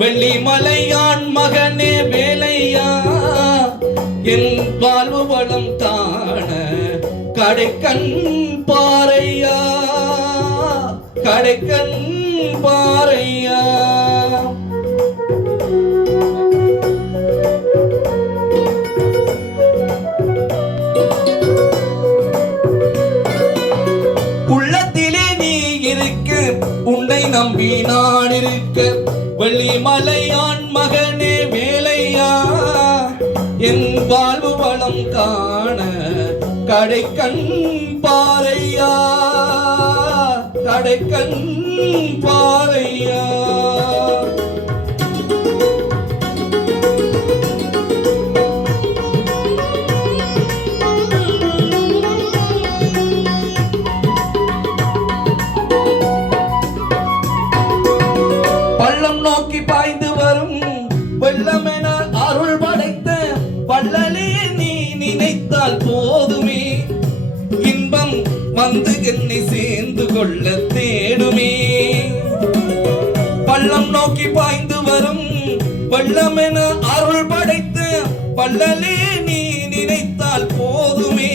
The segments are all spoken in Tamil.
வெள்ளிமலையான் மகனே வேலையா என் வாழ்வு வளம் காண கடைக்கண் பாறையா கடைக்கண் பாறையா. உள்ளத்திலே நீ இருக்க உன்னை நம்பி நான் இருக்க வெள்ளிமலையான் மகனே வேலையா என் வாழ்வு வளம் காண கடைக்கண் பாறையா கடைக்கண் பாறையா. பள்ளம் நோக்கி பாய்ந்து வரும் வெள்ளமென அருள் படைத்த வள்ளலே நீ நினைத்தால் போதுமே இன்பம் வந்து என்னை சேர்ந்து கொள்ள தேடுமே. பள்ளம் நோக்கி பாய்ந்து வரும் வெள்ளமென அருள் படைத்த வள்ளலே நீ நினைத்தால் போதுமே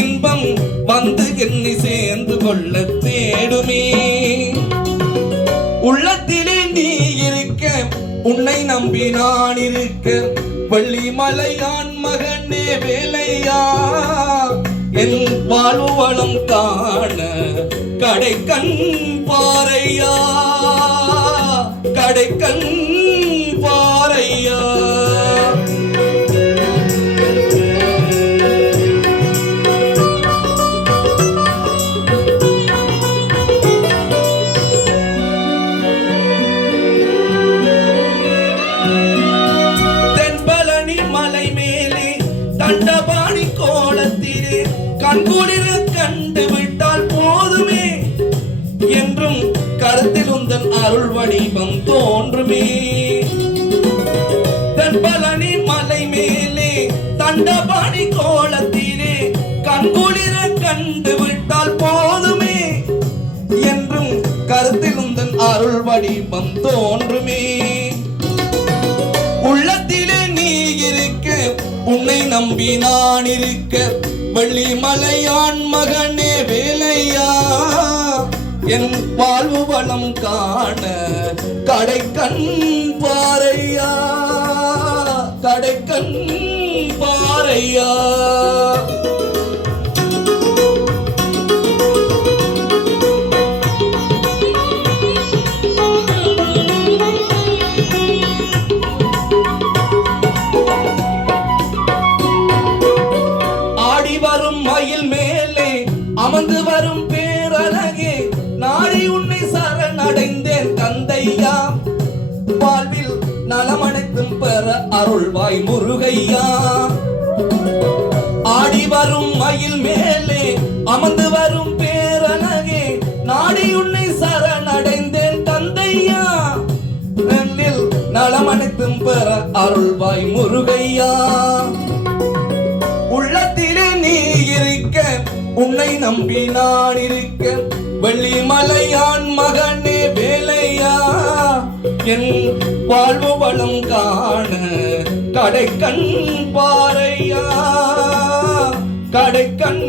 இன்பம் வந்து என்னை சேர்ந்து கொள்ள தேடுமே. உள்ளத்திலே நீ இருக்க உன்னை நம்பி நான் இருக்க வெள்ளிமலையான் மகனே வேலையா என் வாழ்வு வளம் காண கடைக்கண் பாறையா கடைக்கண் பாறையா. தண்டபாணி கோலத்திலே கண்குளிர கண்டு விட்டால் போதுமே என்றும் கருத்தில் உந்தன் அருள் வடிவம் தோன்றுமே. தென்பழனி மலை மேலே தண்டபாணி கோலத்திலே கண்குளிர கண்டு விட்டால் போதுமே என்றும் கருத்தில் உந்தன் அருள் வடிவம் தோன்றுமே. உள்ளத்திலே நீ இருக்க உன்னை நம்பி நான் இருக்க வெள்ளிமலையான் மகனே வேலையா என் வாழ்வு வளம் காண கடைக்கண் பாறையா கடைக்கண் பாறையா. மயில் மேலே அமர்ந்து வரும் பேரழகே நாடி உன்னை சரணடைந்தேன் தந்தையா வாழ்வில் நலமடைத்தும் பெற அருள்வாய் முருகையா. ஆடி வரும் மயில் மேலே அமர்ந்து வரும் பேரழகே நாடி உன்னை சரணடைந்தேன் தந்தையா நலமடைத்தும் பெற அருள்வாய் முருகையா. உள்ளத்திலே நீ இருக்க உன்னை நம்பி நான் இருக்க வெள்ளிமலையான் மகனே வேலையா என் வாழ்வு வளம் காண கடைக்கண் பாறையா கடைக்கண்